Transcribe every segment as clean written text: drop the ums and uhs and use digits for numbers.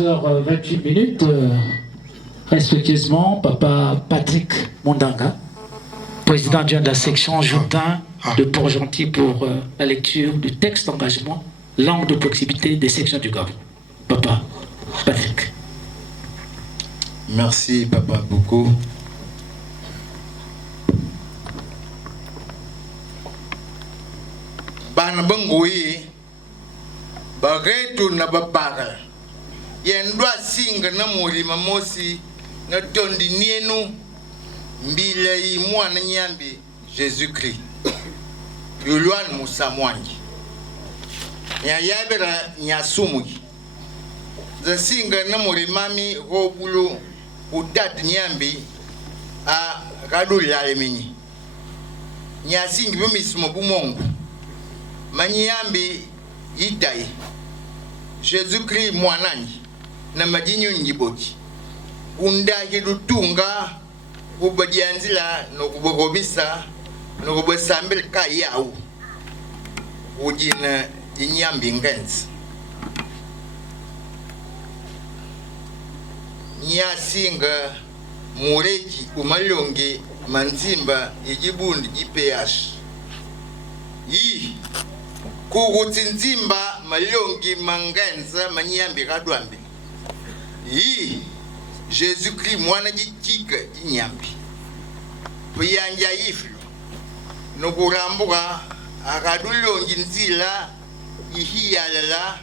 22h28, respectueusement, Papa Patrick Mondanga, président de la section Jourdain de Port-Gentil pour la lecture du texte d'engagement, langue de proximité des sections du Gabon. Papa Patrick. Merci, Papa, beaucoup. Banabangui, Baretu Nabapara, Yendwa Singa Namuri Mamosi, Natondi Nienu, Mbila Mwana Nyambi, Jésus-Christ, Yuluan Moussa Mwangi, Nyayabera Nyasumugi, The Singa Namuri Mami, Robulu, Udat Nyambi, a Radul Yalemini, Nyasingi Bumismo Bumongu. Manyambi itai Jésus-Christ mwananyi na majinyo njiboti undaki lutunga kubadianzila no kubogobisa no kubasambel kayau ujina inyambi ngenzi nyasinga mureji umalonge manzimba ijibundi jipeash yi Kugutinzimba malongi mangenza manyambi kadwambi. Jésus-Christ mwana jitika inyambi. Puyanja iflo. Nukurambuka akadulongi nzila ihiyalala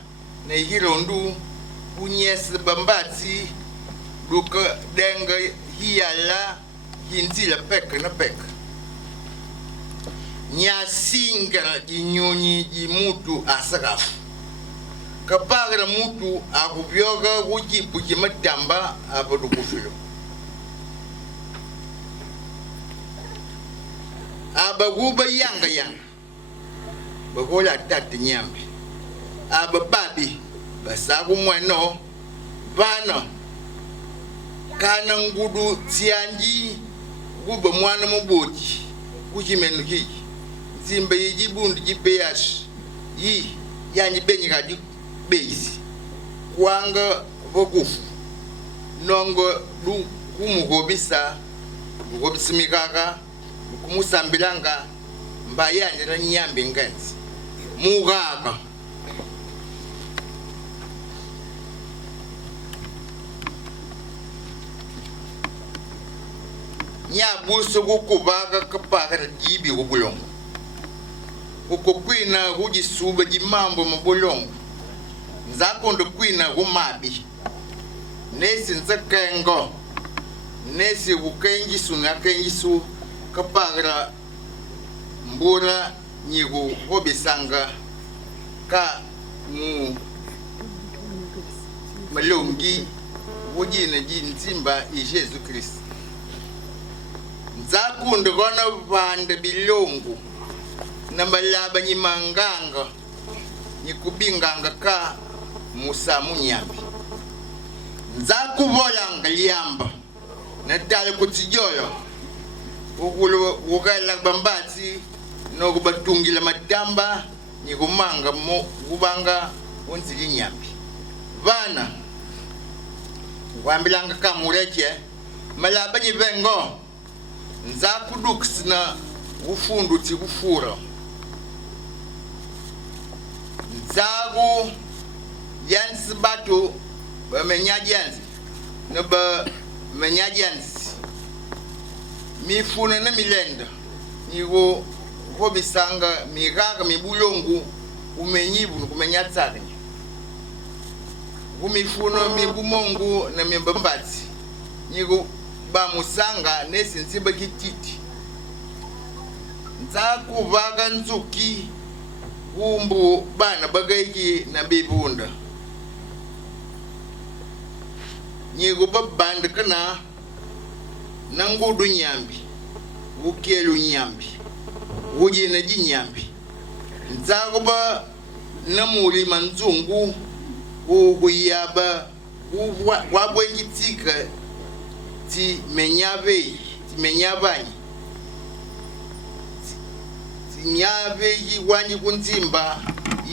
na ihirondu unyesi bambati luka denga hiyala hinzila peka na peka. Nyasinga inyonyi jimutu asagafu kapagra mutu akubyoga kujipu jimatamba abadukufilo abaguba yanga bagola tati nyambi abababi basagu mweno bana kana ngudu tianji guba mwana muboti kujimenu hiki Zimba yijibundi jipeash yi yanyi benyi kaju base kwanga vokufu nongo du kumugobisa mugobisimikaka kumusambilanga mbayanje ra nyambe ngenzi mugaka nyabuso kukubaga kapaka jibi kubulongo Ukokwina hujisuba jimambo mabulongo Nzakondo kwina humabi Nesi nzakengo Nesi ukenjisu na kenjisu Kapagra mbura nyigu hobisanga Ka mu malongi Wujina jinzimba i Jesu Christ Nzakondo gona vanda bilongo Nambalaba nyimanganga Nyikubinganga ka Musa munyambi Nzakuvolanga liamba Natale kutijolo Ugala bambati Nogubatungila madamba Nyikumanga Kubanga Unzili nyambi Vana Wambilanga ka mureche Malaba nyivengo Nzakuduksina Ufundu tigufura Zagu yansi bato ba menyajansi na ba menyajansi mifuna na milenda niwo hobisanga miraga mibulongu umenyibu kumenyatsaka umifuna mibumongu na mibambati nigo ba musanga nesinsiba kititi Nzaku vaga nzuki Umbu bana bagaiki na bebunda Nyego babanda kana Nangudu nyambi Wukelu nyambi Wujina jinyambi Nzaku ba Namuli manzungu Uyaba Wabwenjitika Ti menyavei Ti menyavanyi Nyave yiwanyi kunzimba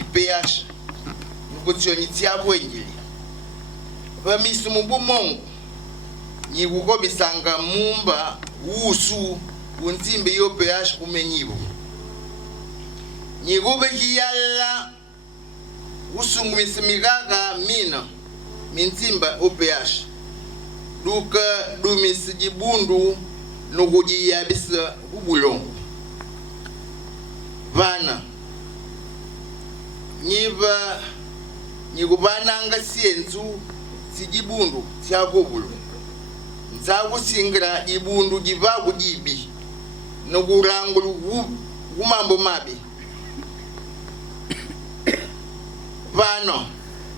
ipeasha Nukutsioni tiabu engili vamisi mubumongo nyikuko bisanga mumba usu unzimbe yopeash kumenyibu nyikube kiyala usungumisa migaga mina minzimba opeash duka dumisi jibundu nukujiyabisa ubulongo vana nyiva nyikubananga sienzu sijibundu syakobulongo nzakusingira jibundu jivaku jibi nokulangula kumambo mabi vano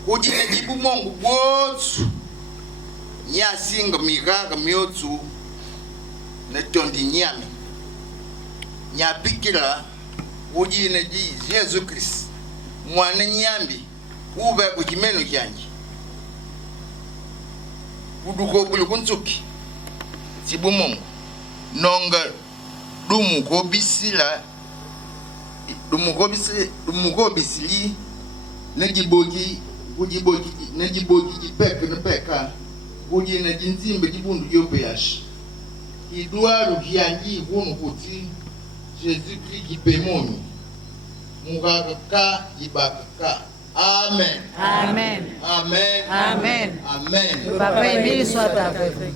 kujine jibumongo bwotsu nyasinga migaga myotsu netondi nyami nyapikila kujine ji Yesu Kristo mwana nyambi ube kujimeno kyanji udukobulu kunzuki sibumongo nonga dumukobisili nejibogi jipeka kujina jinzimbe jibundu yopeash idwaru kyanji kunu kuti Jésus Christ jipemoni mugaka jibaka. Amen. Amen. Amen. Amen. Amen. Papa Émile soit avec vous.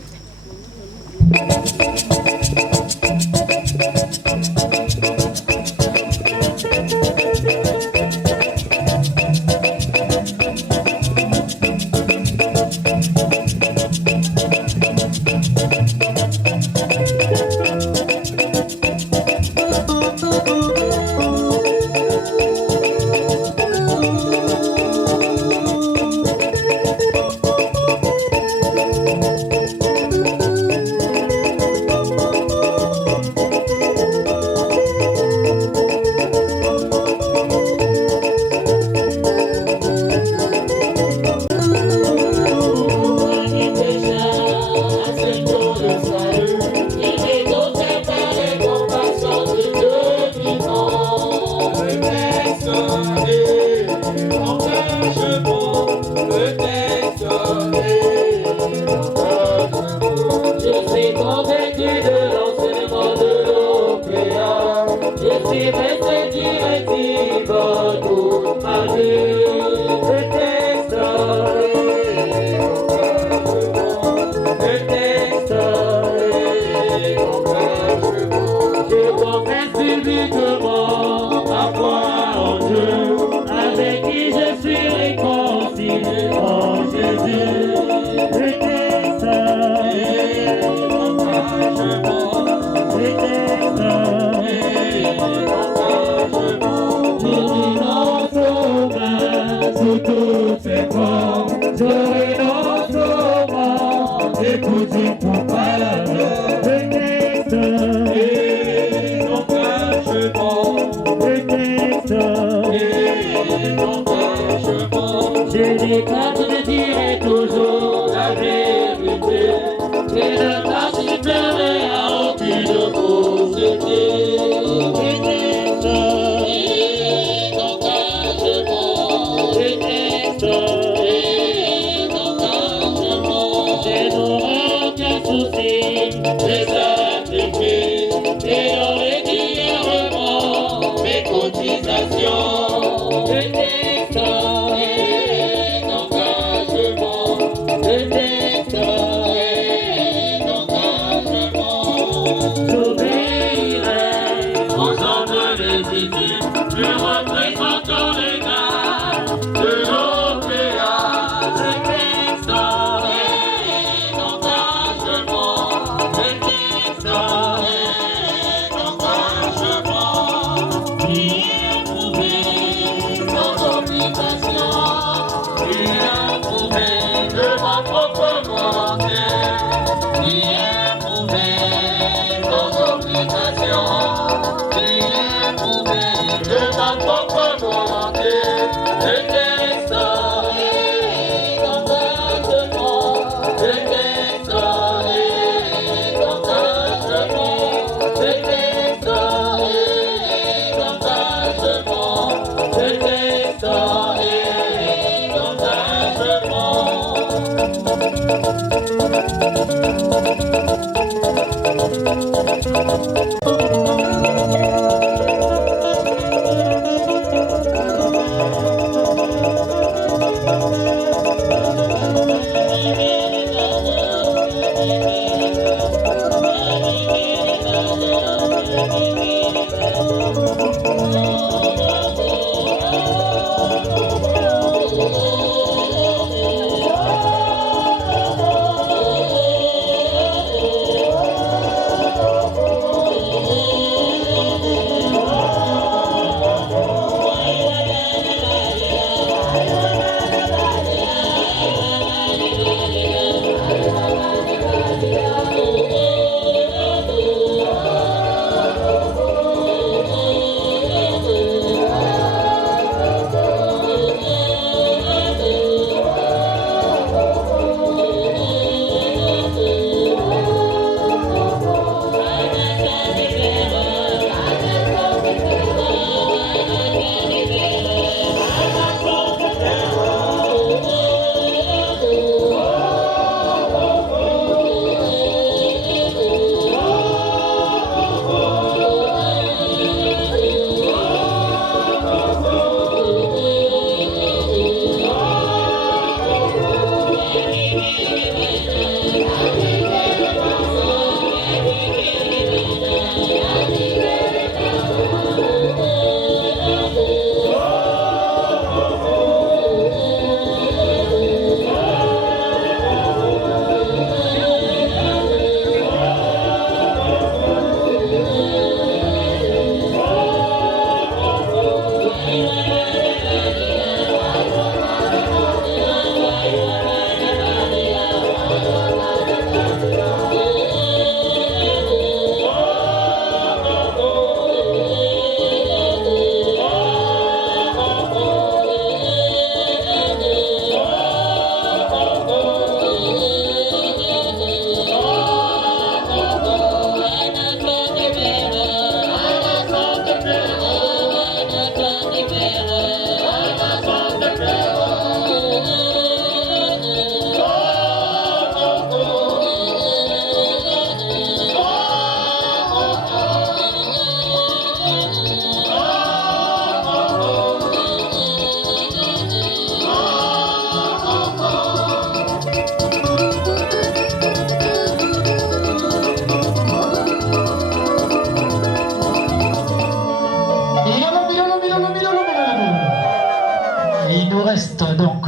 donc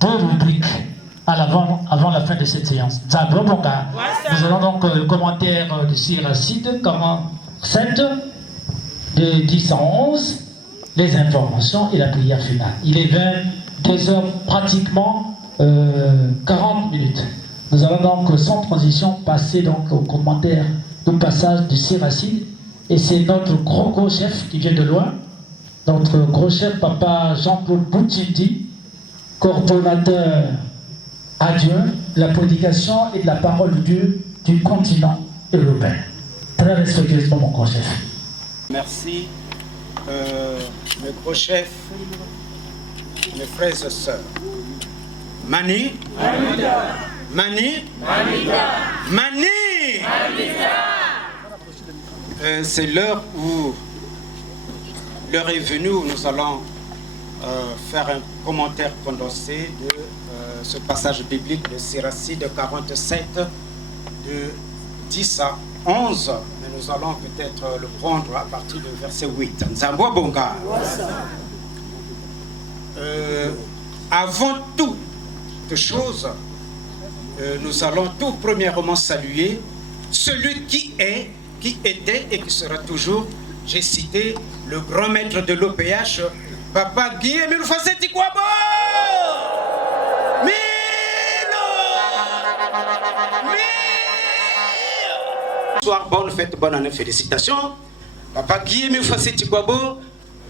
deux rubriques avant la fin de cette séance. Nous allons donc le commentaire de Siracide 47, de 10 à 11, les informations et la prière finale. Il est 22 heures pratiquement 40 minutes. Nous allons donc sans transition passer donc au commentaire du passage du Siracide. Et c'est notre gros chef qui vient de loin, notre gros chef, Papa Jean-Claude Boutindi, coordonnateur adjoint de la prédication et de la parole de Dieu du continent européen. Très respectueusement, mon gros chef. Merci, mes gros chefs, mes frères et sœurs. Mani, Mani, Mani. C'est l'heure où l'heure est venue où nous allons faire un commentaire condensé de ce passage biblique de Siracide 47 de 10 à 11, mais nous allons peut-être le prendre à partir du verset 8. Nzambo Bonga. Avant toute chose, nous allons tout premièrement saluer celui qui est, qui était et qui sera toujours, j'ai cité le grand maître de l'OPH, Papa Guillaume Fassetti Kwabo. Bonsoir, bonne fête, bonne année, félicitations. Papa Guillaume Fassetti Kwabo.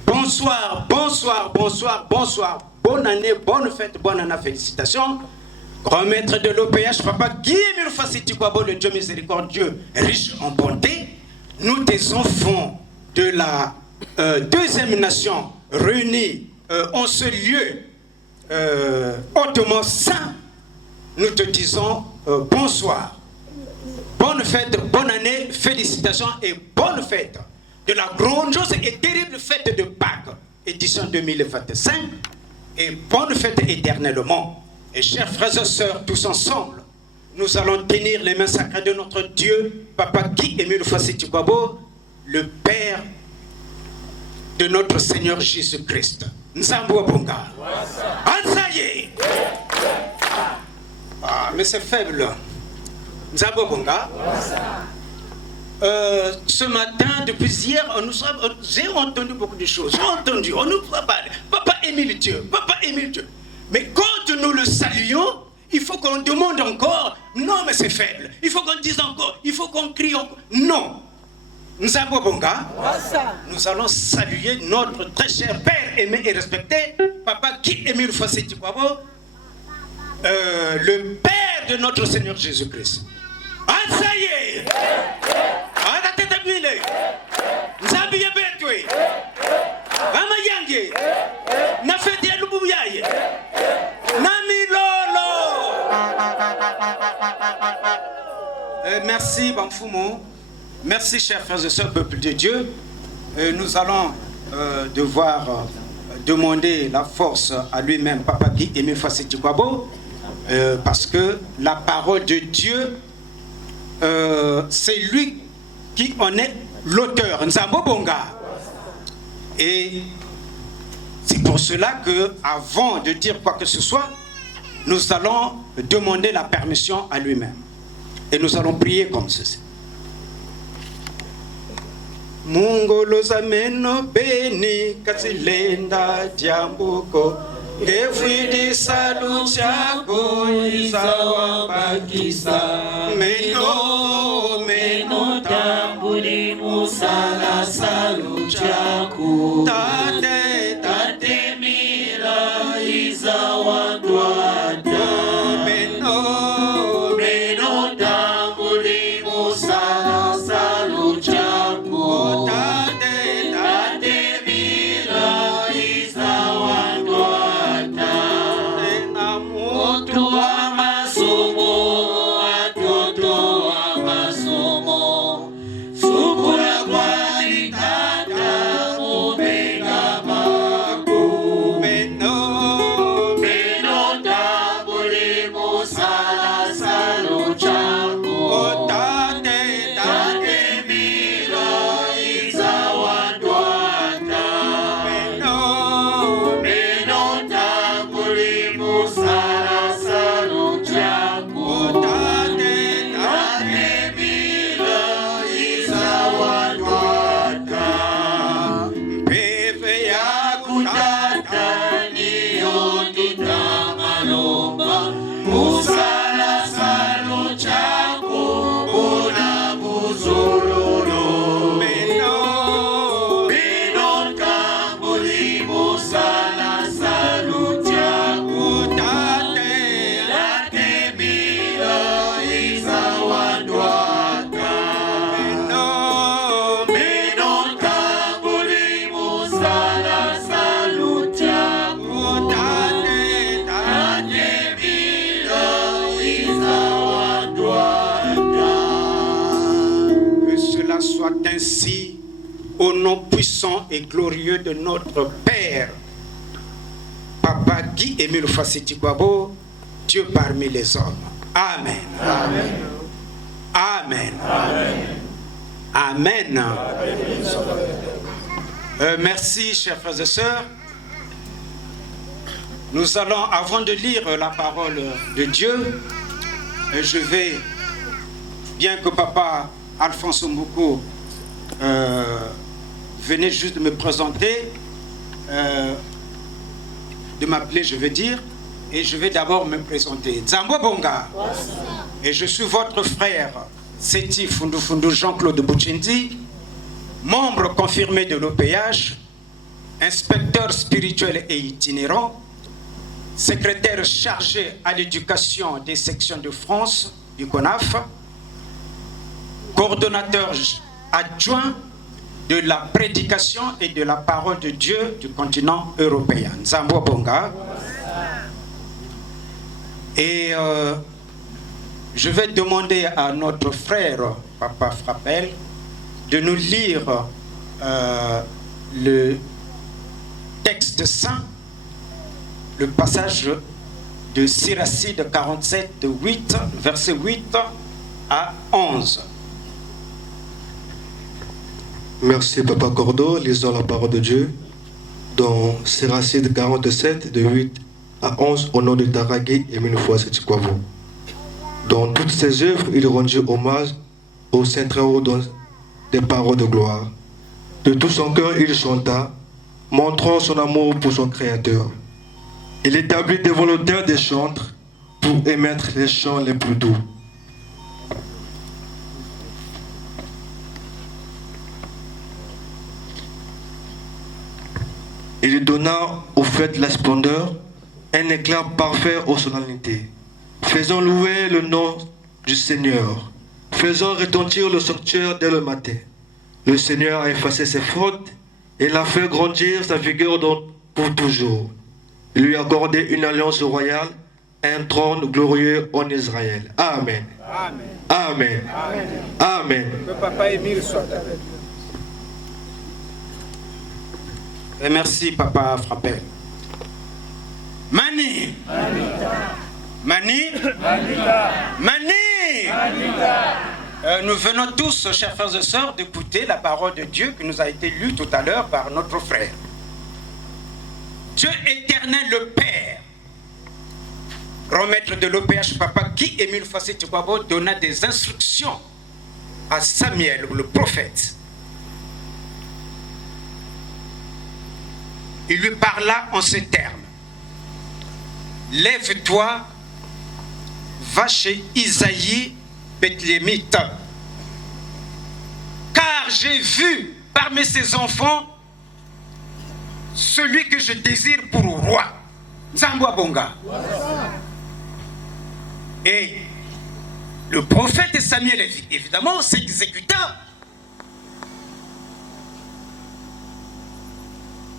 Bonsoir, bonsoir, bonsoir, bonsoir. Bonne année, bonne fête, bonne année, félicitations. Grand maître de l'OPH, Papa Guillaume Fassetti Kwabo, le Dieu miséricordieux, riche en bonté. Nous, des enfants de la deuxième nation, réunis en ce lieu hautement saint, nous te disons bonsoir. Bonne fête, bonne année, félicitations et bonne fête de la grandiose et terrible fête de Pâques, édition 2025, et bonne fête éternellement. Et chers frères et sœurs, tous ensemble, nous allons tenir les mains sacrées de notre Dieu, Papa Guy Émile Fasiti-Kwabo, le Père de notre Seigneur Jésus-Christ. Nzambo Bonga. Ansaye. Ah, mais c'est faible. Nzambo Bonga. Ce matin, depuis hier, j'ai entendu beaucoup de choses. J'ai entendu, on nous parle. Papa Émile Dieu, Papa Émile Dieu. Mais quand nous le saluons, il faut qu'on demande encore. Non, mais c'est faible. Il faut qu'on dise encore. Il faut qu'on crie encore. Non. Nzambo Bonga, nous allons saluer notre très cher Père aimé et respecté, Papa Guy Émile Fasiti-Kwabo, le Père de notre Seigneur Jésus-Christ. Ansaye! Anatetabile! Nzambi Yabetwe! Amayange! Nafeti Alubuyaye! Namilolo! Merci, Bamfumo. Merci, chers frères et sœurs, peuple de Dieu. Nous allons devoir demander la force à lui-même, Papa Guy Émile Fasiti-Kwabo, parce que la parole de Dieu, c'est lui qui en est l'auteur. Nzambo Bonga. Et c'est pour cela que, avant de dire quoi que ce soit, nous allons demander la permission à lui-même. Et nous allons prier comme ceci. Mungu lozameno beni katilenda jambuko ngefwidi salu chako isawa bakisa meno tambuli musala salu chako tate mira isawa dwada meno tambuli musala salu chako Ainsi, au nom puissant et glorieux de notre Père, Papa Guy Émile Fasiti-Kwabo, Dieu parmi les hommes. Amen. Amen. Amen. Amen. Amen. Merci, chers frères et sœurs. Nous allons, avant de lire la parole de Dieu, je vais, bien que Papa Alphonse Mbouko venez juste de me présenter, de m'appeler, je veux dire, et je vais d'abord me présenter. Nzambo Bonga. Et je suis votre frère, Seti Fundu Jean-Claude Bouchendi, membre confirmé de l'OPH, inspecteur spirituel et itinérant, secrétaire chargé à l'éducation des sections de France du CONAF, coordonnateur adjoint de la prédication et de la parole de Dieu du continent européen. Nzambo Bonga. Et je vais demander à notre frère, Papa Frappel, de nous lire le texte saint, le passage de Siracide 47, de 8, verset 8 à 11. Merci Papa Cordo, lisons la parole de Dieu dans Siracide 47, de 8 à 11, au nom de Taragui et Minufwa Setikwavo. Dans toutes ses œuvres, il rendit hommage au Saint Très-Haut dans des paroles de gloire. De tout son cœur, il chanta, montrant son amour pour son Créateur. Il établit des volontaires des chantres pour émettre les chants les plus doux. Il donna aux fêtes la splendeur, un éclat parfait aux solennités. Faisons louer le nom du Seigneur. Faisons retentir le sanctuaire dès le matin. Le Seigneur a effacé ses fautes et l'a fait grandir sa figure pour toujours. Il lui a accordé une alliance royale, un trône glorieux en Israël. Amen. Amen. Amen. Amen. Amen. Que Papa Émile soit avec nous. Et merci, Papa Frappel. Mani. Mani. Mani. Nous venons tous, chers frères et sœurs, d'écouter la parole de Dieu qui nous a été lue tout à l'heure par notre frère. Dieu éternel, le Père, remettre de l'OPH, Papa Guy Émile Fossé Tikwabo donna des instructions à Samuel, le prophète. Il lui parla en ces termes. Lève-toi, va chez Isaïe, Bethléemite, car j'ai vu parmi ses enfants celui que je désire pour roi. Nzambwa Bonga. Et le prophète Samuel, évidemment, s'exécuta.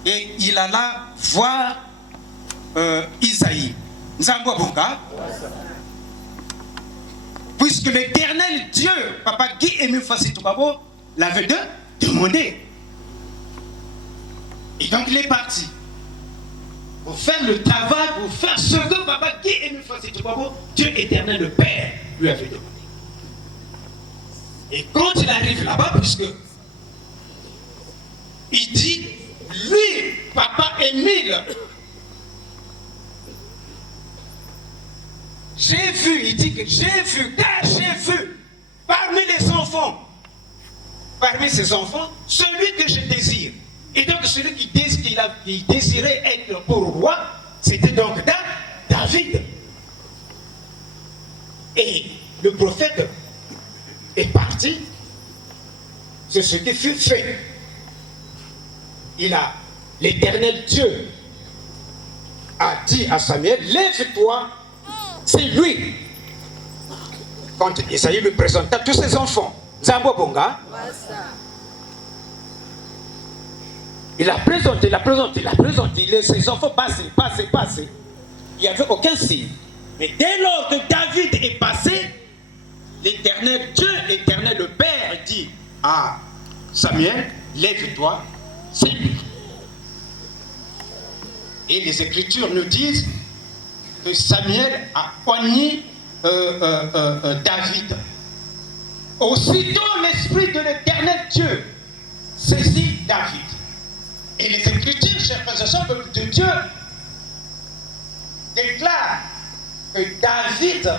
Et il alla voir Isaïe. Nzambwa Bonga. Puisque l'éternel Dieu, Papa Guy Émile Fossé Tikwabo, l'avait demandé. Et donc il est parti pour faire le travail, pour faire ce que Papa Guy Émile Fossé Tikwabo, Dieu éternel, le Père, lui avait demandé. Et quand il arrive là-bas, puisque il dit, lui, Papa Émile, j'ai vu, il dit que j'ai vu, car j'ai vu parmi les enfants, parmi ses enfants, celui que je désire. Et donc celui qui désirait être pour roi, c'était donc David. Et le prophète est parti, c'est ce qui fut fait. L'éternel Dieu a dit à Samuel, lève-toi, c'est lui. Quand Isaïe lui présenta tous ses enfants, Nzambwa Bonga, il a présenté, ses enfants passés. Il n'y avait aucun signe. Mais dès lors que David est passé, l'éternel Dieu, l'éternel le Père dit à Samuel, lève-toi, c'est lui. Et les Écritures nous disent que Samuel a poigné David. Aussitôt l'Esprit de l'éternel Dieu saisit David. Et les Écritures, chers frères et sœurs, peuple de Dieu, déclarent que David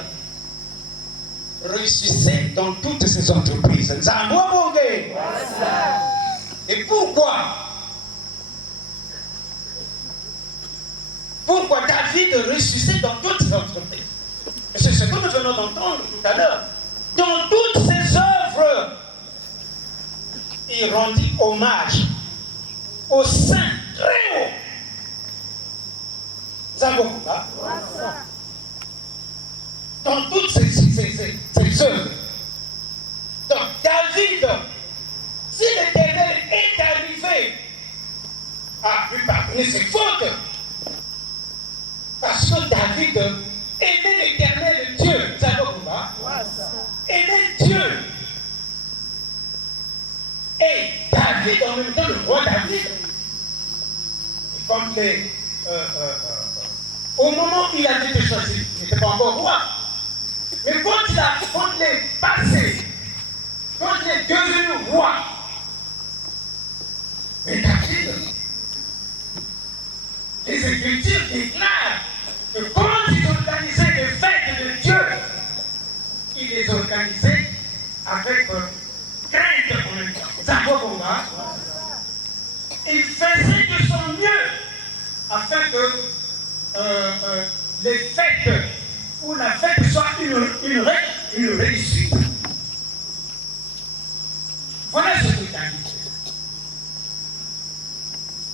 réussissait dans toutes ses entreprises. Et pourquoi? Pourquoi David réussissait dans toutes ses entreprises? Et c'est ce que nous venons d'entendre tout à l'heure. Dans toutes ses œuvres, il rendit hommage au Saint Très-Haut. Zabokuba. Dans toutes ses œuvres. Donc David, si l'Éternel est arrivé à lui pardonner ses fautes, parce que David aimait l'Éternel, Dieu. Et David, en même temps, le roi David, comme au moment où il a été choisi, il n'était pas encore roi. Mais quand il est passé, quand il est devenu roi, mais David, les Écritures déclarent que quand ils organisaient les fêtes de Dieu, ils les organisaient avec crainte en même temps. Il faisait de son mieux afin que les fêtes ou la fête soit une réussite. Voilà ce que David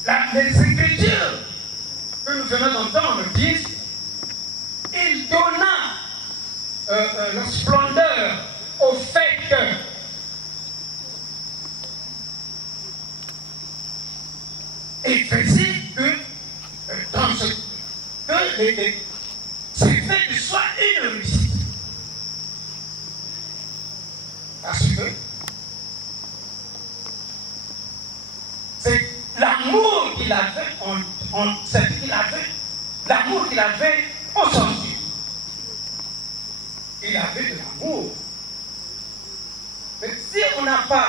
fait. Les Écritures que nous venons d'entendre disent il donna la splendeur aux fêtes. Et il faisait que dans ces fêtes soient une réussite. Parce que c'est l'amour qu'il avait l'amour qu'il avait en son Dieu. Il avait de l'amour. Mais si on n'a pas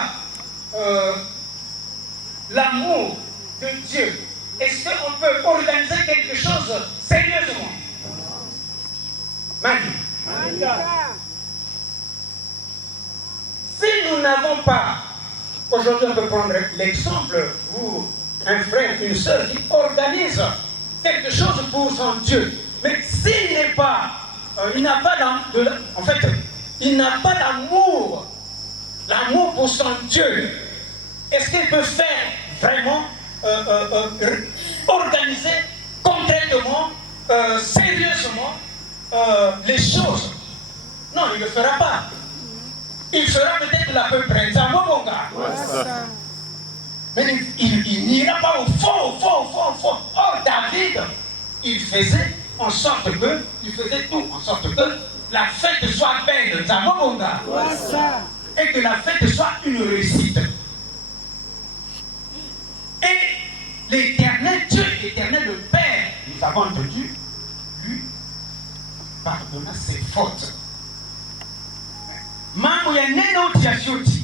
l'amour de Dieu, est-ce qu'on peut organiser quelque chose sérieusement? Mani. Si nous n'avons pas, aujourd'hui on peut prendre l'exemple, vous, un frère, une soeur qui organise quelque chose pour son Dieu, mais s'il n'est pas, il n'a pas il n'a pas l'amour pour son Dieu, est-ce qu'il peut faire vraiment organiser concrètement, sérieusement les choses? Non, il ne le fera pas. Il fera peut-être à peu près. Ça va, mon gars? Mais il n'ira pas au fond. Or, David, il faisait en sorte que, il faisait tout en sorte que la fête soit belle. Ça va, mon gars? Et que la fête soit une réussite. Et l'Éternel Dieu, l'Éternel le Père, nous avons entendu, lui pardonna ses fautes. Mambo ya neno tiashoti.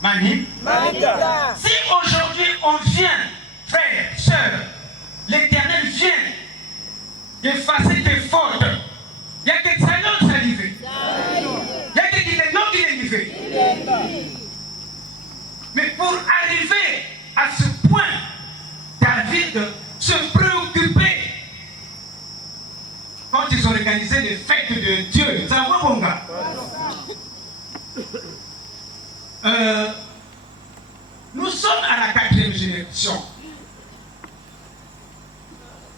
Mani. Si aujourd'hui on vient, frère, sœur, l'Éternel vient d'effacer tes fautes, il y a que ça l'autre arrivé. Il y a que qui est non qui est arrivé. Mais pour arriver à ce point, David se préoccupait quand ils ont organisé les fêtes de Dieu. Ça va, mon gars? Nous sommes à la 4e génération.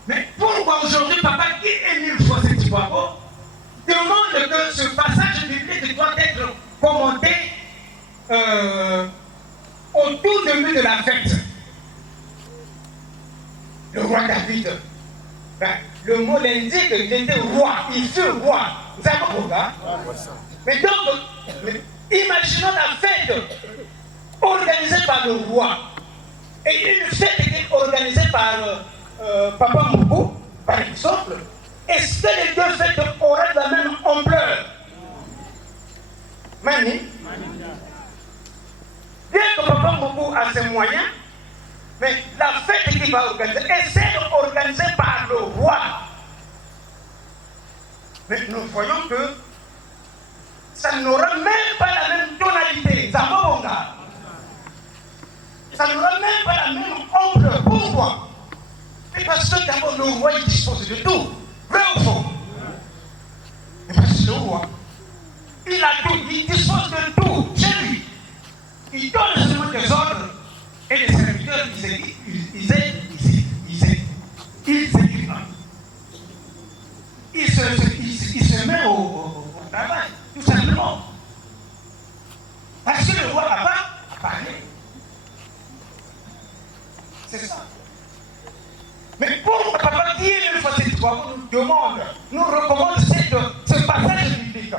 Mais pourquoi aujourd'hui, papa, qui est 1000 fois ce petit bois, demande que ce passage biblique doit être commenté au tout début de la fête? Le roi David, le mot l'indique, il était roi, il fut roi. Vous savez pourquoi? Mais donc, imaginons la fête organisée par le roi. Et une fête était organisée par Papa Moubou, par exemple. Est-ce que les deux fêtes auraient la même ampleur? Mani? Bien que Papa Moubou a ses moyens, mais la fête qu'il va organiser est celle organisée par le roi. Mais nous voyons que ça n'aura même pas la même tonalité. Ça va, mon gars? Ça n'aura même pas la même ampleur. Pourquoi? Et parce que d'abord le roi il dispose de tout. Vrai ou faux? Et parce que le roi, il a tout, il dispose de tout chez lui. Il donne seulement des ordres et les serviteurs ils se mettent au travail, tout simplement. Parce que le roi n'a pas parlé. C'est ça. Mais pour papa qui est le fois cette fois, nous demande, nous recommande ce passage biblique.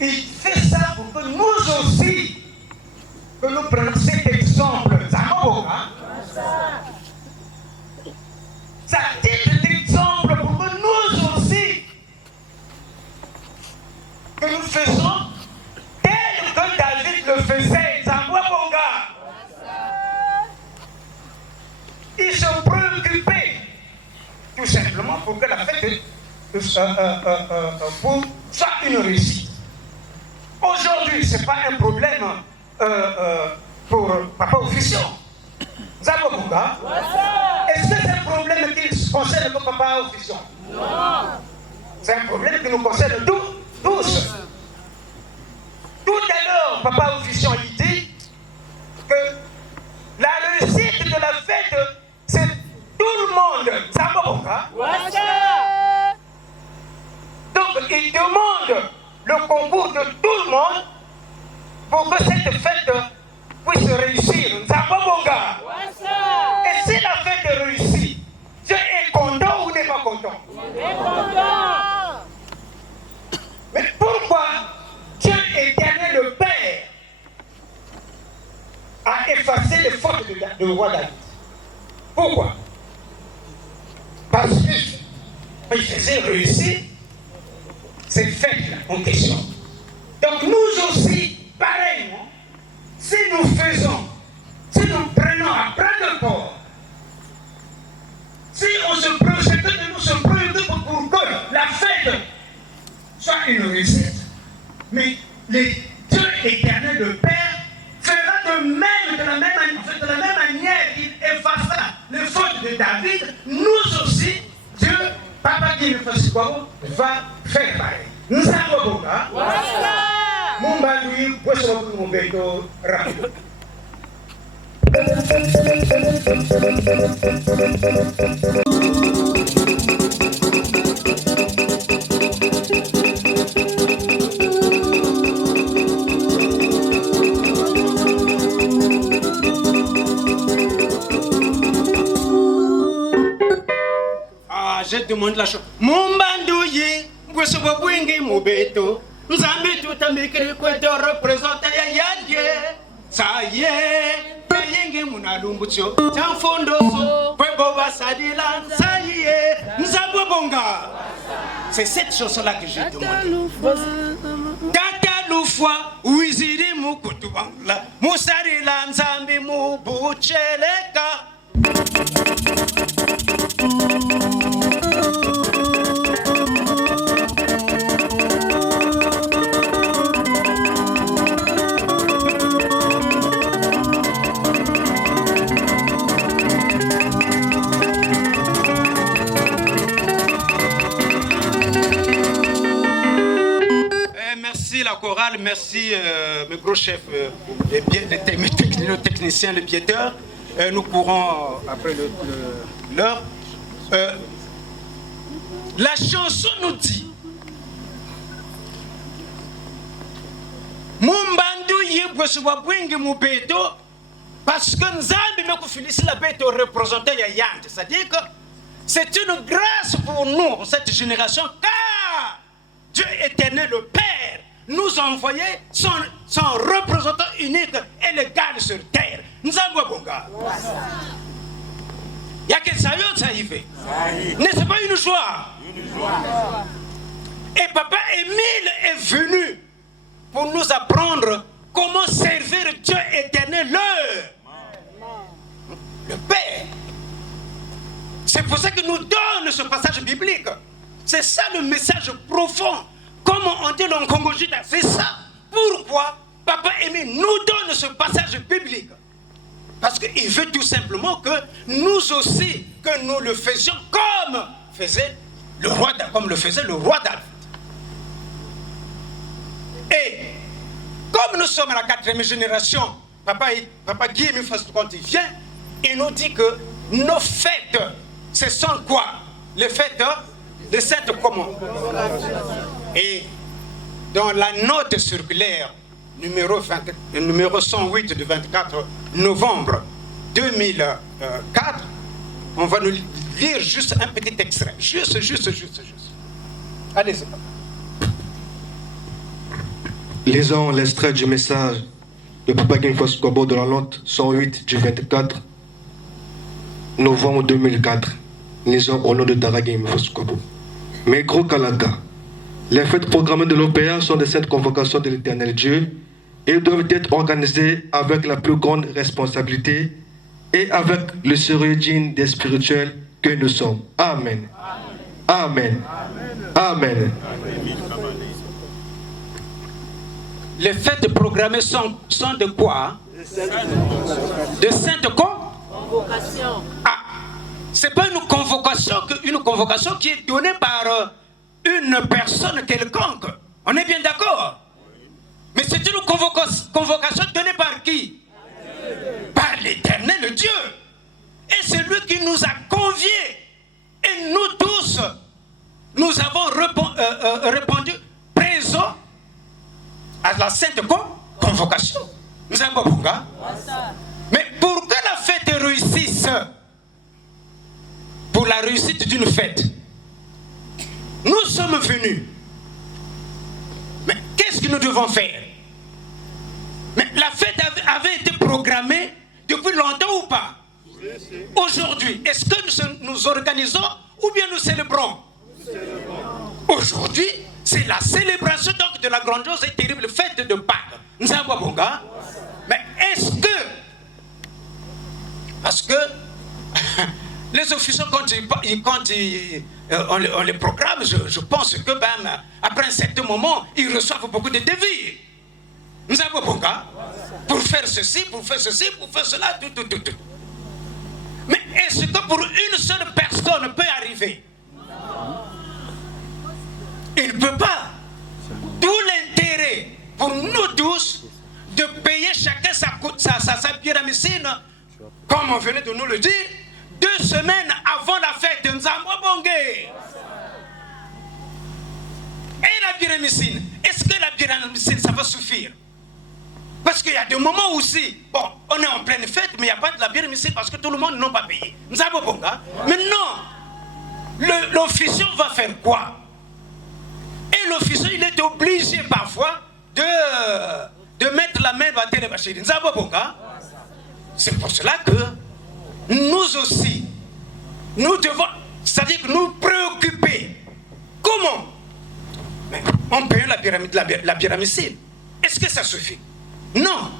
il fait ça pour que nous aussi, que nous prenions cet exemple. Ça titre d'exemple pour que nous aussi, que nous faisons tel que David le faisait. Il se préoccupait tout simplement pour que la fête soit une réussite. Aujourd'hui, ce n'est pas un problème pour Papa Officiant. Zabobunga, est-ce que c'est un problème qui concerne le Papa Officiant? Non. C'est un problème qui nous concerne tous. Tout à l'heure, Papa Officiant il dit que la réussite de la fête, c'est tout le monde. Zabobunga. Donc, il demande le concours de tout le monde pour que cette fête puisse réussir. Zabobunga. Et si la fête est réussie, Dieu est content ou n'est pas content? Il est content. Mais pourquoi Dieu éternel le Père a effacé les fautes de roi David? Pourquoi? Parce qu'il faisait réussir cette fête en question. Donc nous aussi, pareillement, si nous faisons, si nous prenons à bras le corps, si on se préoccupe, nous se préoccupons pour que la fête soit une réussite, mais le Dieu éternel, le Père, fera de la même manière qu'il effacera les fautes de David, nous aussi, Dieu, Papa qui le fasse quoi, va faire pareil. Nous avons là. Mumba lui, vous savez mon béto rapide. Ah, je demande la chose. Mumbandouye, vous savez bwingi mubeto. Nous avons tout à m'écrire que de représenter Yadje. Ça y est, Payenge Munalumbucho, Tanfondoso, Peboba Sadilan, ça y est, nous avons bonga. C'est cette chanson-là que je demande. Tataloufoua, Ouiziri Mukutubangla, Moussari Lanzambi Mubucheleka. La chorale, merci mes gros chefs, le technicien, le biaiteur. Nous courons après l'heure. La chanson nous dit Mumbandu yibweswa bwingi mubeto parce que Nzambi me kufilisi la bête représenté Yayand. C'est-à-dire que c'est une grâce pour nous, cette génération, car Dieu éternel, le Père, nous a envoyé son représentant unique et légal sur terre. Nous avons bonga. Il y a que ça y fait. N'est-ce pas une joie? Et Papa Émile est venu pour nous apprendre comment servir Dieu éternel, le Père. C'est pour ça qu'il nous donne ce passage biblique. C'est ça le message profond. Comme on dit dans le Congo-Jida, c'est ça. Pourquoi Papa Émile nous donne ce passage biblique? Parce qu'il veut tout simplement que nous aussi, que nous le faisions comme faisait le roi David. Et comme nous sommes à la 4e génération, Papa Guillaume, quand il vient, il nous dit que nos fêtes, ce sont quoi? Les fêtes de cette commande. Et dans la note circulaire numéro 108 du 24 novembre 2004, on va nous lire juste un petit extrait. Juste. Allez-y. Lisons l'extrait du message de Papa Guinfos Kobo de la note 108 du 24 novembre 2004. Lisons au nom de Daragé Guinfos Kobo. Mekro Kalaka. Les fêtes programmées de l'OPA sont des saintes convocations de l'Éternel Dieu et doivent être organisées avec la plus grande responsabilité et avec le sérieux digne des spirituels que nous sommes. Amen. Amen. Amen. Les fêtes programmées sont de quoi? De saintes convocations. Ah, c'est pas une convocation qui est donnée par une personne quelconque. On est bien d'accord? Mais c'est une convocation donnée par qui? Par l'Éternel Dieu. Et c'est lui qui nous a conviés. Et nous tous, nous avons répondu présents à la sainte convocation. Nous avons pourquoi? Mais pour que la fête réussisse, pour la réussite d'une fête, nous sommes venus. Mais qu'est-ce que nous devons faire? Mais la fête avait été programmée depuis longtemps ou pas? Aujourd'hui, est-ce que nous organisons ou bien nous célébrons? Aujourd'hui, c'est la célébration donc de la grandiose et terrible fête de Pâques. Nous avons bon gars. Mais est-ce que, parce que les officiers quand on les programme, je pense que ben, après un certain moment, ils reçoivent beaucoup de devis. Nous avons bon gars. Pour faire ceci, pour faire ceci, pour faire cela, tout. Mais est-ce que pour une seule personne peut arriver? Il ne peut pas. Tout l'intérêt pour nous tous de payer chacun sa pyramide, comme on venait de nous le dire, 2 semaines avant la fête de Nzambo Bongé. Et la pyramide, est-ce que la pyramide, ça va suffire? Parce qu'il y a des moments aussi, bon, on est en pleine fête, mais il n'y a pas de la bière ici parce que tout le monde n'a pas payé. Nous avons bon gars. Mais non, l'officier va faire quoi? Et l'officier, il est obligé parfois de mettre la main dans la télé. Nous avons bon gars. C'est pour cela que nous aussi, nous devons, c'est-à-dire que nous préoccuper. Comment? Mais on paye la pyramide. Est-ce que ça suffit? Non,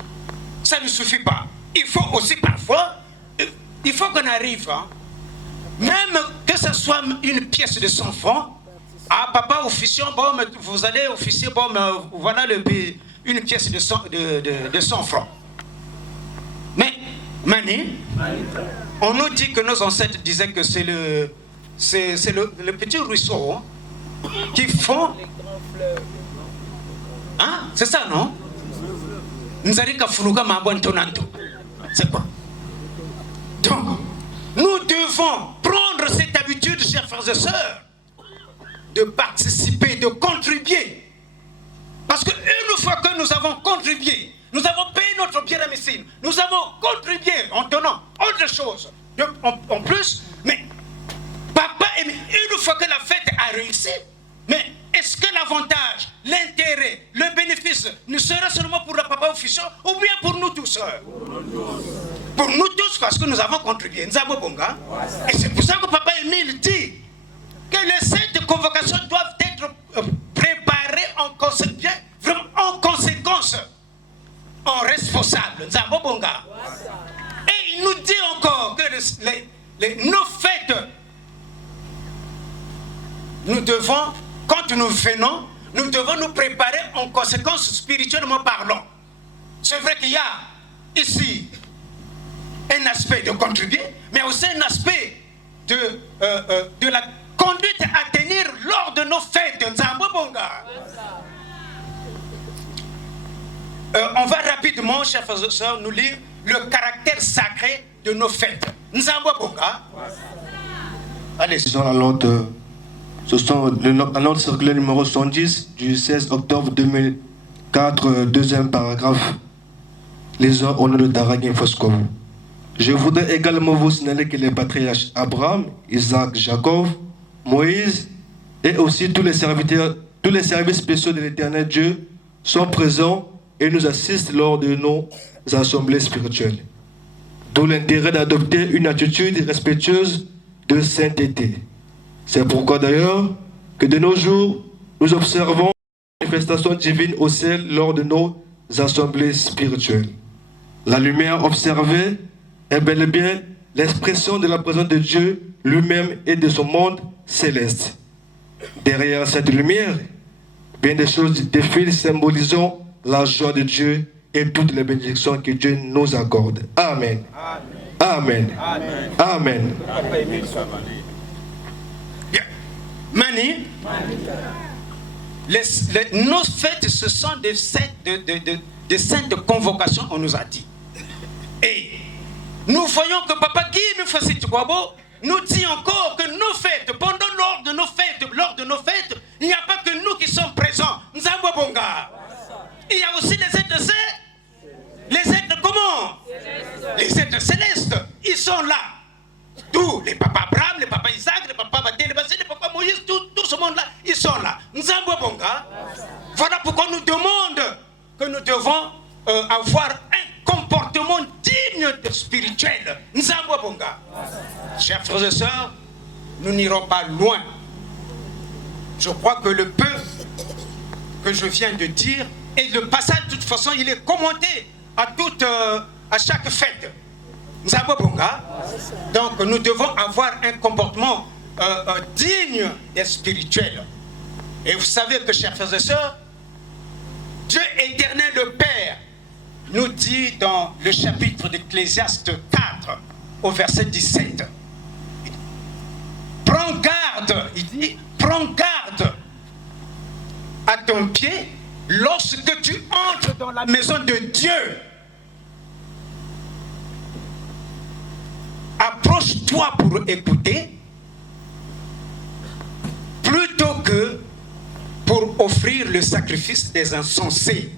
ça ne suffit pas. Il faut aussi parfois, il faut qu'on arrive, hein, même que ce soit une pièce de 100 francs, ah papa officier, bon, vous allez officier, bon, voilà une pièce de 100 francs. Mais, Mani, on nous dit que nos ancêtres disaient que c'est le petit ruisseau hein, qui font... Hein? C'est ça, non? C'est quoi? Donc, nous devons prendre cette habitude, chers frères et sœurs, de participer, de contribuer. Parce qu'une fois que nous avons contribué, nous avons payé notre pyramide, nous avons contribué en donnant autre chose. En plus, mais papa, une fois que la fête a réussi, mais est-ce que l'avantage, l'intérêt, le bénéfice ne sera seulement pour le papa officiel ou bien pour nous tous? Pour nous tous, parce que nous avons contribué. Nous avons bon gars. Et c'est pour ça que papa Émile dit que les saintes convocations doivent être préparées en conséquence, en responsable. Nous avons bon gars. Et il nous dit encore que nos fêtes, nous devons, quand nous venons, nous devons nous préparer en conséquence spirituellement parlant. C'est vrai qu'il y a ici un aspect de contribuer, mais aussi un aspect de la conduite à tenir lors de nos fêtes. On va rapidement, chers frères et sœurs, nous lire le caractère sacré de nos fêtes. Allez, c'est la note. Ce sont la note circulaire numéro 110 du 16 octobre 2004, deuxième paragraphe. Les heures au nom de Daragé Foskovo. Je voudrais également vous signaler que les patriarches Abraham, Isaac, Jacob, Moïse et aussi tous les services spéciaux de l'Éternel Dieu sont présents et nous assistent lors de nos assemblées spirituelles. D'où l'intérêt d'adopter une attitude respectueuse de sainteté. C'est pourquoi d'ailleurs que de nos jours, nous observons les manifestations divines au ciel lors de nos assemblées spirituelles. La lumière observée est bel et bien l'expression de la présence de Dieu lui-même et de son monde céleste. Derrière cette lumière, bien des choses défilent symbolisant la joie de Dieu et toutes les bénédictions que Dieu nous accorde. Amen. Amen. Amen. Amen. Bien. Mani, nos fêtes, ce sont des saintes convocations, on nous a dit. Et nous voyons que Papa Guy nous dit encore que nos fêtes, lors de nos fêtes, il n'y a pas que nous qui sommes présents. Nzambo Bonga. Il y a aussi les êtres saints. Les êtres comment? Les êtres célestes. Ils sont là. D'où les papas Abraham, les papas Isaac, les papas Baté, les papas Moïse, tout ce monde-là, ils sont là. Nzambo Bonga. Voilà pourquoi nous demandons que nous devons avoir un comportement digne de spirituel. Nzambo Bonga. Chers frères et sœurs, nous n'irons pas loin. Je crois que le peu que je viens de dire, et le passage de toute façon, il est commenté à chaque fête. Nzambo Bonga. Donc nous devons avoir un comportement digne et spirituel. Et vous savez que, chers frères et sœurs, Dieu éternel le Père nous dit dans le chapitre d'Ecclésiaste 4 au verset 17. Prends garde, il dit, prends garde à ton pied lorsque tu entres dans la maison de Dieu. Approche-toi pour écouter plutôt que pour offrir le sacrifice des insensés.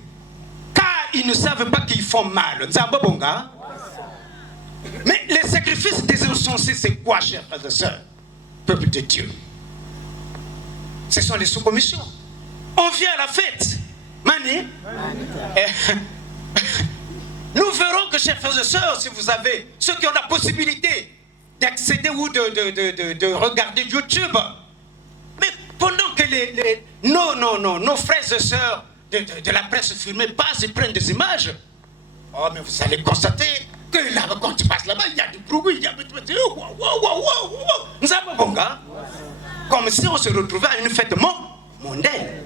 Car ils ne savent pas qu'ils font mal. Nzambo Bonga. Mais les sacrifices des insensés, c'est quoi, chers frères et sœurs? Peuple de Dieu. Ce sont les sous-commissions. On vient à la fête. Mani. Nous verrons que, chers frères et sœurs, si vous avez ceux qui ont la possibilité d'accéder ou de regarder YouTube, mais pendant que nos frères et sœurs de la presse filmée passent et prennent des images, oh, mais vous allez constater que là, quand tu passes là-bas, il y a du bruit, il y a du... Nous avons bon gars. Comme si on se retrouvait à une fête mondaine.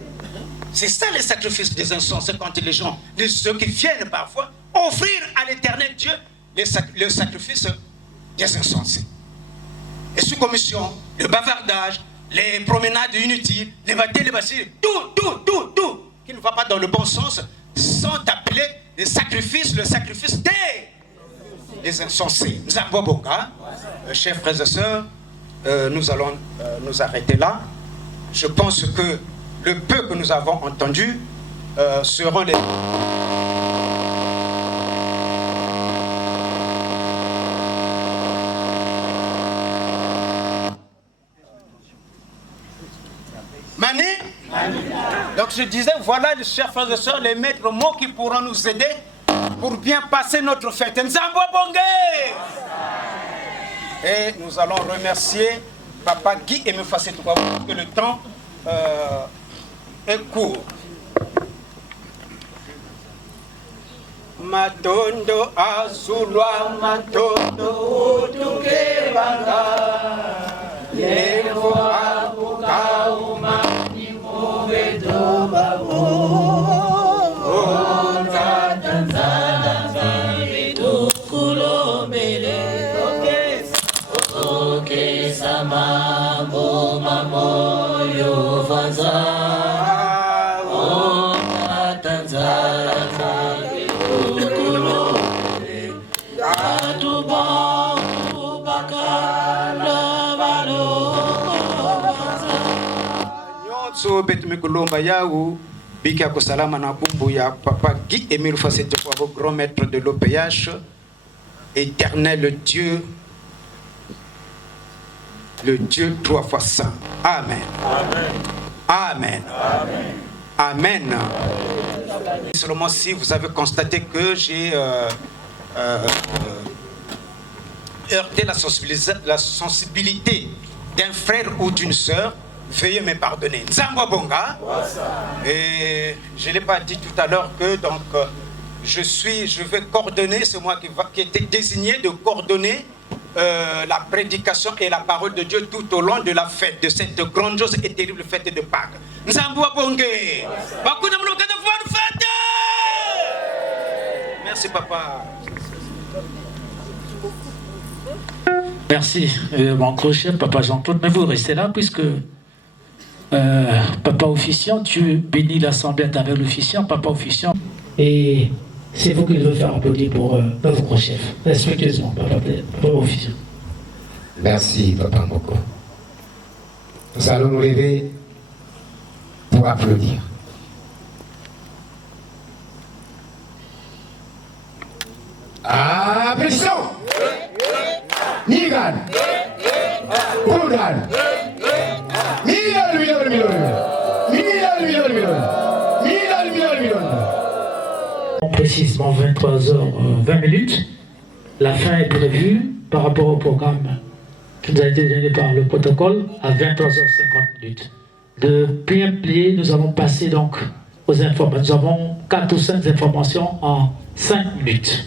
C'est ça les sacrifices des insensés quand les gens, ceux qui viennent parfois offrir à l'éternel Dieu le sacrifice des insensés. Les sous-commissions, le bavardage, les promenades inutiles, les bâtés, les bassines, tout qui ne va pas dans le bon sens, sont appelés les sacrifices, le sacrifice des insensés. Nous avons bon gars. Chers frères et sœurs, nous allons nous arrêter là. Je pense que le peu que nous avons entendu seront les... Mani. Donc je disais, voilà, les chers frères et sœurs, les maîtres mots qui pourront nous aider pour bien passer notre fête. Nzambo Bonge. Et nous allons remercier Papa Guy et me faire cette fois que le temps est court. Matondo azulwa matondo utuke banga levo abuka umani movedo babu onza tanzana vitukulo mele oke sama bo mamoyo vanza onza tanzana nyonso betu mikulomba yawu bika kusalama na kumbu ya Papa Guy Emile Facette kwa grand maître de l'OPH, éternel Dieu, le Dieu 3 fois saint. Amen. Amen. Amen. Amen. Seulement si vous avez constaté que j'ai heurté la sensibilité d'un frère ou d'une sœur, veuillez me pardonner. Nzangwa Bonga. Et je ne l'ai pas dit tout à l'heure que donc je vais coordonner, c'est moi qui ai été désigné de coordonner la prédication et la parole de Dieu tout au long de la fête, de cette grandiose et terrible fête de Pâques. Nzangwa Bonga. Merci papa. Merci, mon crochet, papa Jean-Claude. Mais vous restez là puisque papa officiant, tu bénis l'assemblée avec l'officiant, papa officiant. Et c'est vous qui devez faire applaudir pour notre crochet. Respectueusement, papa officiant. Merci, papa Moko. Nous allons nous lever pour applaudir. Applaudissons! Nigan! Boudan! Précisément 23h20. La fin est prévue par rapport au programme qui nous a été donné par le protocole à 23h50. De plié en plié, nous allons passer donc aux informations. Nous avons 4 ou 5 informations en 5 minutes.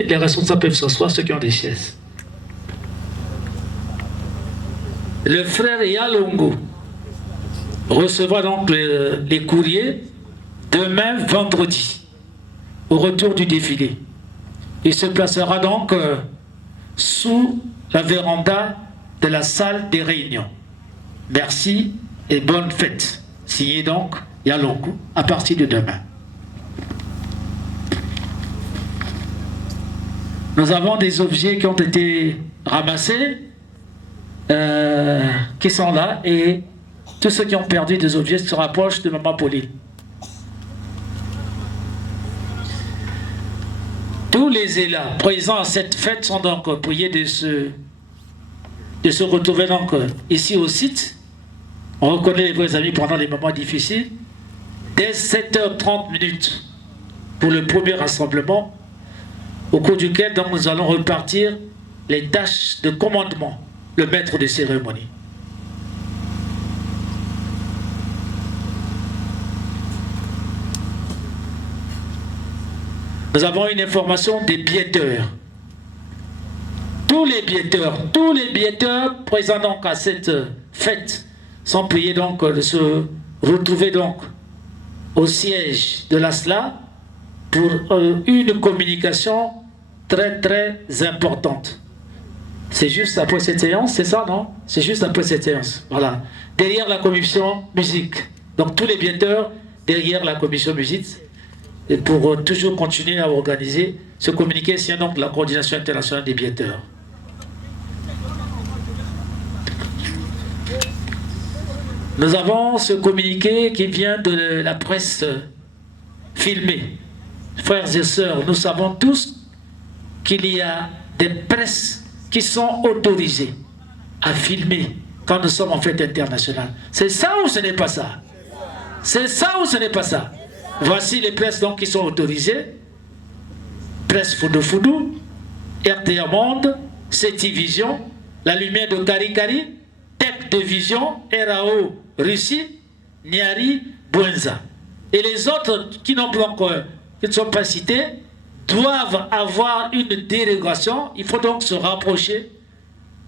Les responsables peuvent s'asseoir, ceux qui ont des chaises. Le frère Yalongo recevra donc les courriers demain vendredi, au retour du défilé. Il se placera donc sous la véranda de la salle des réunions. Merci et bonne fête. Signé donc Yalongo à partir de demain. Nous avons des objets qui ont été ramassés, qui sont là, et tous ceux qui ont perdu des objets se rapprochent de Maman Pauline. Tous les élats présents à cette fête sont donc priés de se retrouver donc ici au site. On reconnaît les vrais amis pendant les moments difficiles. Dès 7h30 pour le premier rassemblement, au cours duquel donc, nous allons repartir les tâches de commandement, le maître de cérémonie. Nous avons une information des billetteurs. Tous les billetteurs présents donc à cette fête sont priés donc de se retrouver donc au siège de l'ASLA pour une communication très très importante. C'est juste après cette séance, c'est ça, non? C'est juste après cette séance. Voilà. Derrière la commission musique. Donc tous les billetteurs derrière la commission musique, et pour toujours continuer à organiser ce communiqué, c'est donc la coordination internationale des billetteurs. Nous avons ce communiqué qui vient de la presse filmée. Frères et sœurs, nous savons tous qu'il y a des presses qui sont autorisées à filmer quand nous sommes en fête internationale. C'est ça ou ce n'est pas ça? C'est ça ou ce n'est pas ça? Voici les presses donc qui sont autorisées. Presse Foudou Foudou, RTA Monde, CETI Vision, La Lumière de Kari Kari, Tech de Vision, RAO Russie, Niari, Buenza. Et les autres qui ne sont pas cités doivent avoir une dérogation. Il faut donc se rapprocher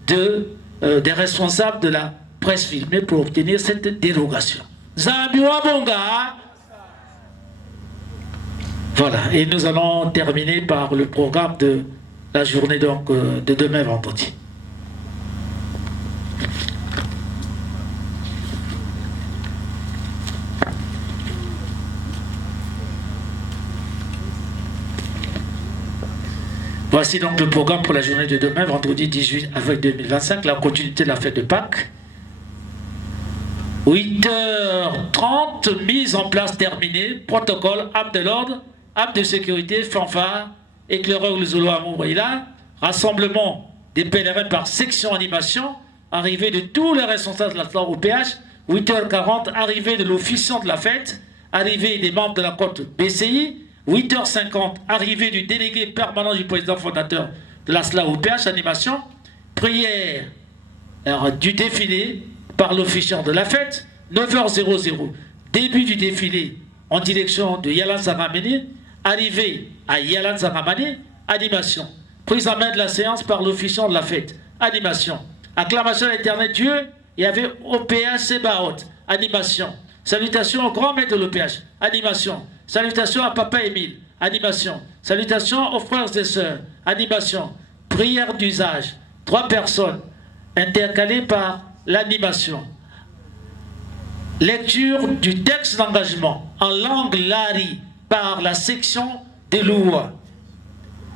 des responsables de la presse filmée pour obtenir cette dérogation. Zambiwa Bonga. Voilà, et nous allons terminer par le programme de la journée donc, de demain vendredi. Voici donc le programme pour la journée de demain, vendredi 18 avril 2025, la continuité de la fête de Pâques. 8h30, mise en place terminée, protocole, âme de l'ordre, âme de sécurité, fanfare, éclaireur le Zolo Amouraïla, rassemblement des pèlerins par section animation, arrivée de tous les responsables de la FLOR au PH, 8h40, arrivée de l'officiant de la fête, arrivée des membres de la côte BCI. 8h50, arrivée du délégué permanent du président fondateur de la SLA-OPH, animation. Prière du défilé par l'officiant de la fête. 9h00, début du défilé en direction de Yalan Zaramani. Arrivée à Yalan Zaramani, animation. Prise en main de la séance par l'officiant de la fête, animation. Acclamation à l'éternel Dieu, il y avait OPH Sebaot, animation. Salutations au grand maître de l'OPH, animation. Salutations à Papa Émile, animation. Salutations aux frères et sœurs, animation. Prière d'usage, 3 personnes, intercalées par l'animation. Lecture du texte d'engagement en langue lari par la section des lois.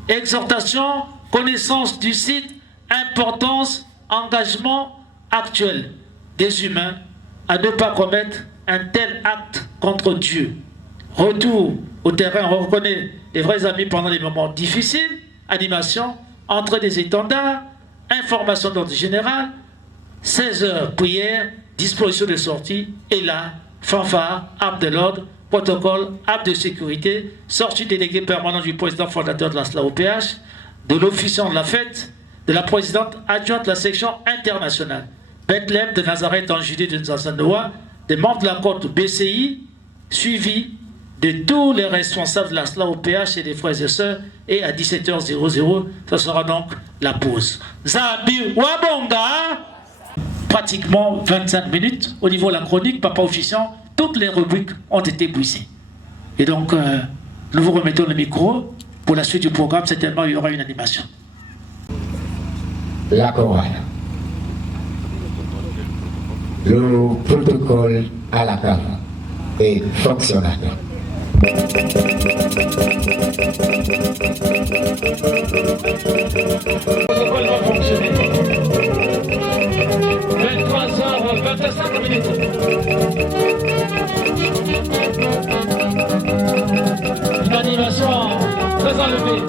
Exhortation, connaissance du site, importance, engagement actuel des humains à ne pas commettre un tel acte contre Dieu. Retour au terrain, on reconnaît les vrais amis pendant les moments difficiles, animation, entrée des étendards, information d'ordre général, 16h prière, disposition de sortie, et là, fanfare, arme de l'ordre, protocole, arme de sécurité, sortie délégué permanent du président fondateur de la SLA-OPH, de l'officiant de la fête, de la présidente adjointe de la section internationale, Bethléem de Nazareth en Judée de Nzazanoa, des membres de la côte BCI, suivi de tous les responsables de la SLA-OPH et des frères et sœurs, et à 17h00, ce sera donc la pause. Zambi Wabonga, pratiquement 25 minutes. Au niveau de la chronique, papa officiant, toutes les rubriques ont été brisées. Et donc, nous vous remettons le micro. Pour la suite du programme, certainement, il y aura une animation. La chorale. Le protocole à la cave est fonctionnel. Le protocole va fonctionner. 23h, 25 minutes. Une animation très enlevée.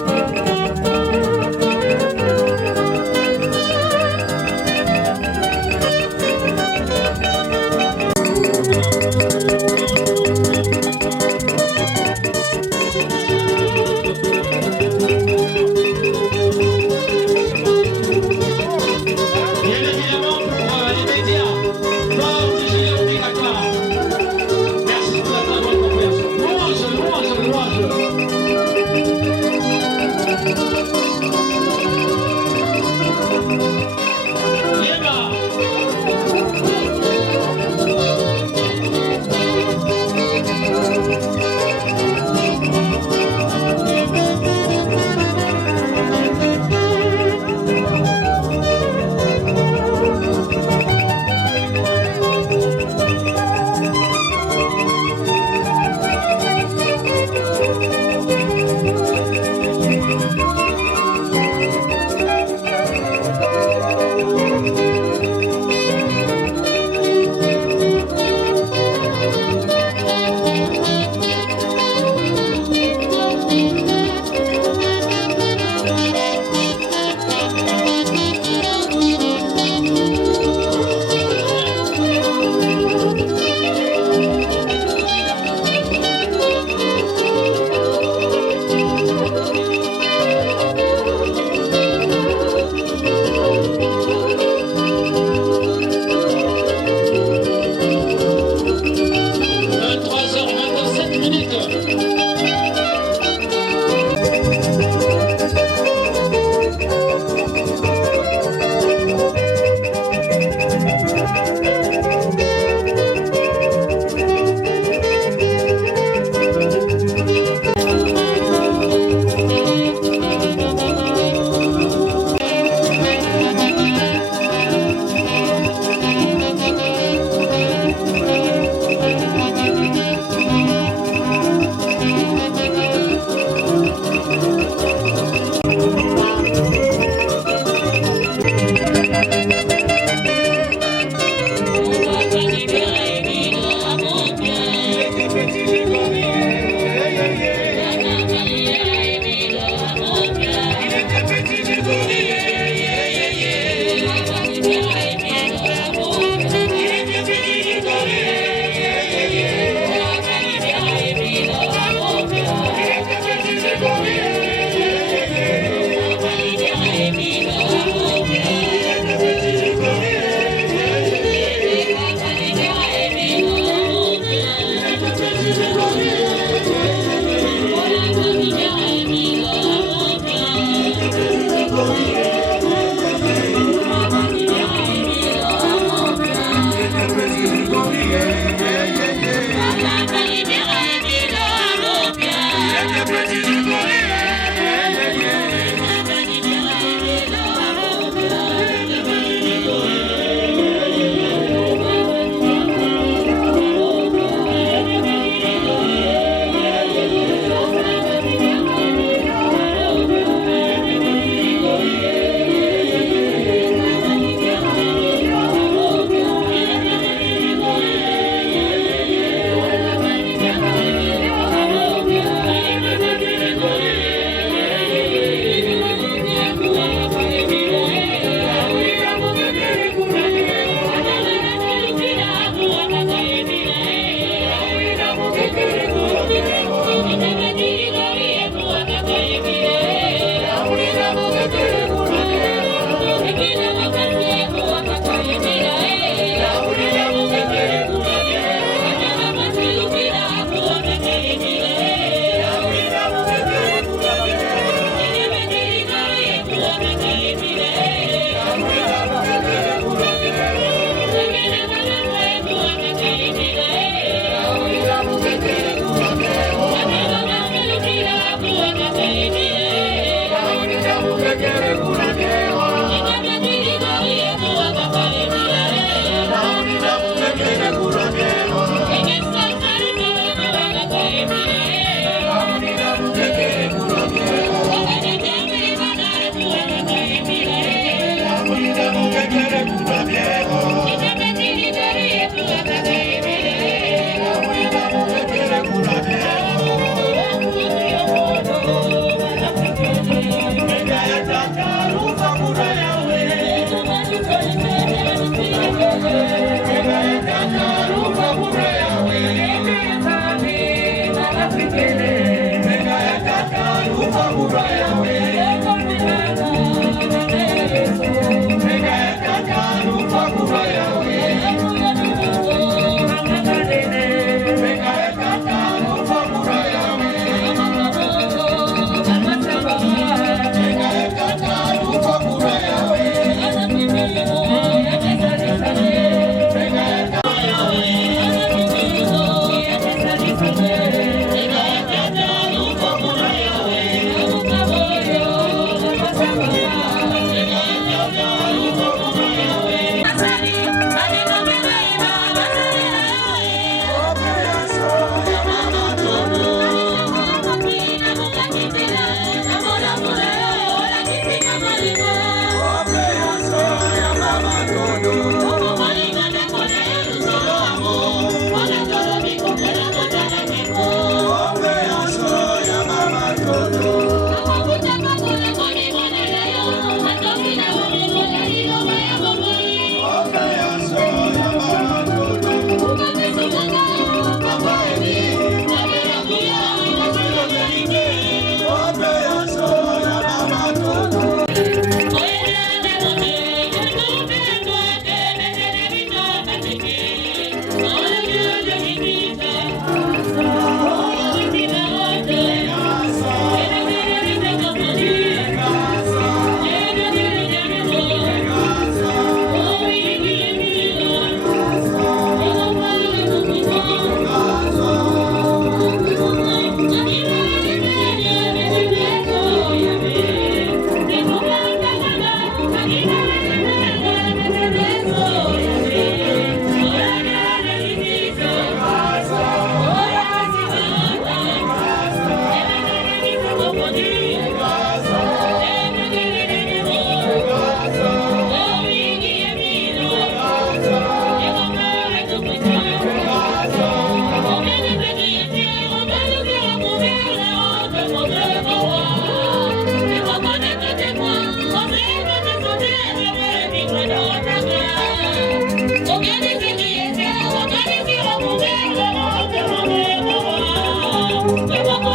Oh,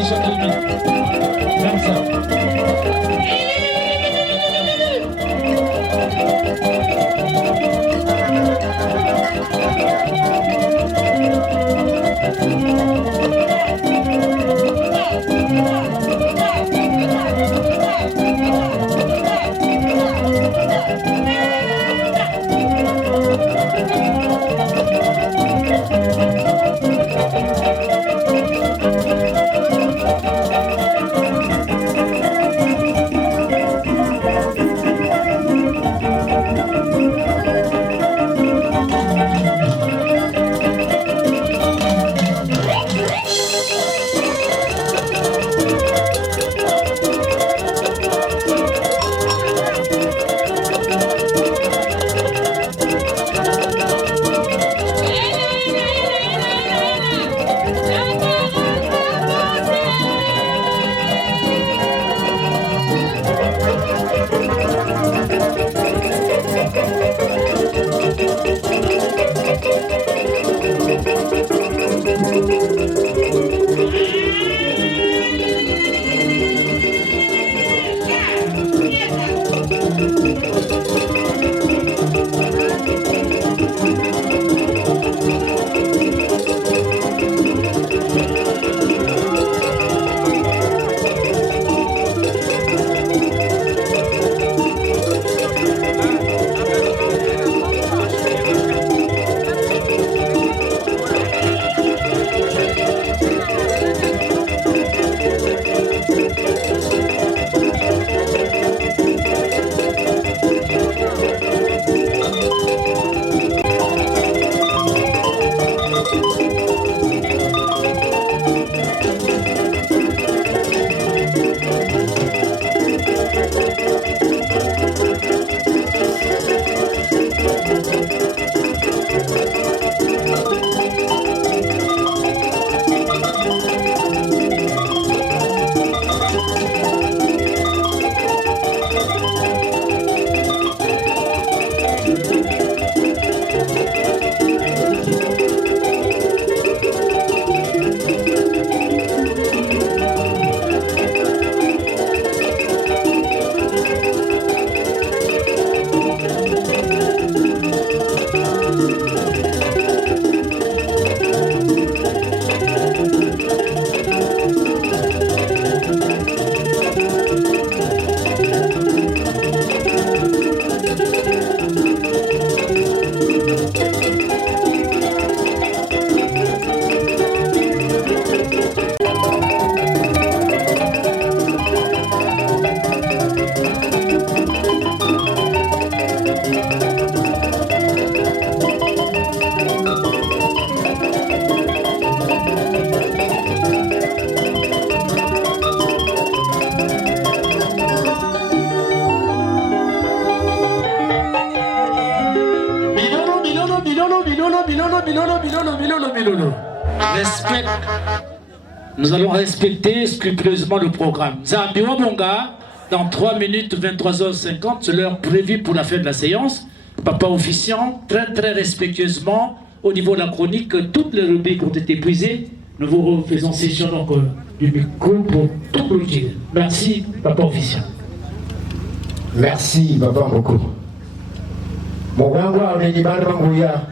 condition de limite. Comme ça. Nous allons respecter scrupuleusement le programme. Zambi Wabonga, dans 3 minutes 23h50, c'est l'heure prévue pour la fin de la séance. Papa officiant, très respectueusement, au niveau de la chronique, toutes les rubriques ont été épuisées. Nous vous faisons session donc du micro pour tout clôturer. Merci, Papa officiant. Merci, Papa beaucoup. Mon grand-père, on est dit bande Mangouya.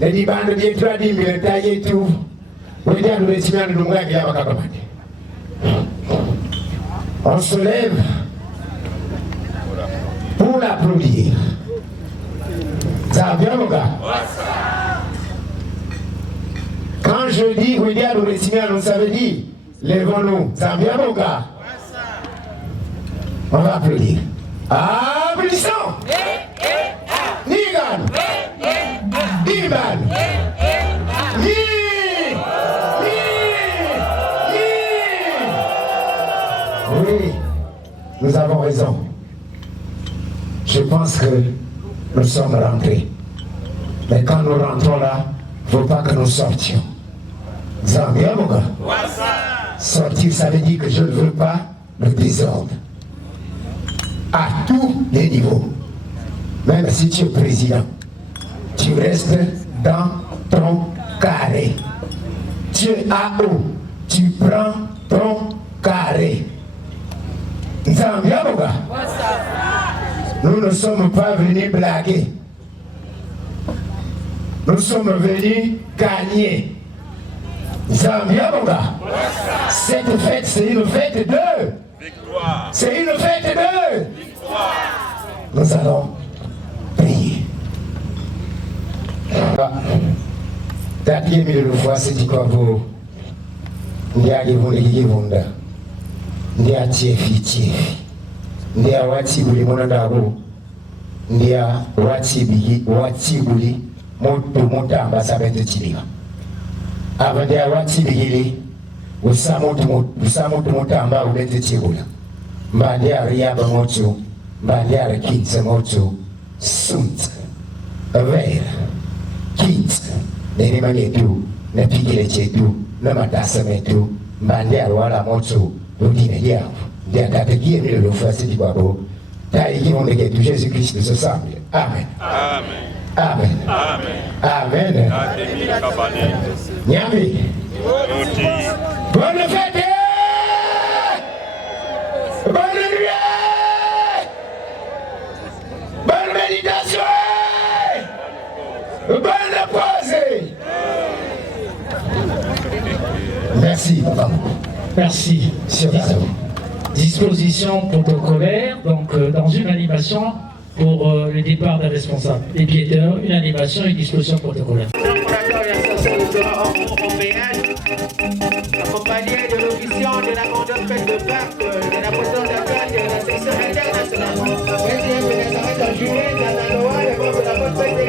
Les dit bande bien traduit, mais le taille et tout. On se lève pour l'applaudir. Ça va bien, mon gars? Quand je dis regarde le signal, ça veut dire lèvons-nous. Ça va bien, mon gars? On va applaudir. Applaudissons! Nigan! Iban! Oui, nous avons raison. Je pense que nous sommes rentrés. Mais quand nous rentrons là, il ne faut pas que nous sortions. Zambia, mon gars. Sortir, ça veut dire que je ne veux pas le désordre. À tous les niveaux. Même si tu es président, tu restes dans ton carré. Tu es AO, tu prends ton carré. Nzambiaboga. Nous ne sommes pas venus blaguer. Nous sommes venus gagner. Nzambiaboga. Cette fête, c'est une fête de victoire. C'est une fête de victoire. Nous allons prier. Quatrième de fois, c'est du corbeau. Ndia givunda. Ndia tiefi. Ndia wati buli monandabo. Ndia wati buli moto motamba sabete chiliga. Aba ndia wati bigili usamutu motamba ubete chigula. Mbandia riaba moto. Mbandia rekinse moto. Sunt. Vera. Kint. Nene manetu. Na pigile chetu. Na matasa metu. Mbandia wala moto. Udine yao. Ndia kategie mille le fois c'est du babo. Taï qui vont déguer tout Jésus-Christ de ce semble. Amen. Amen. Amen. Amen. Nyami. Bonne fête. Bonne nuit. Bonne méditation. Bonne pause. Merci, papa. Merci. Disposition protocolaire, donc dans une animation pour le départ des responsables. Les piéteurs, une animation et une disposition protocolaire. Accompagné de l'officiant de la grande fête de Pâques, de la présidente d'accueil de la section internationale. 20e de Nazareth en juillet, de la loi, le membre de la bonne fête de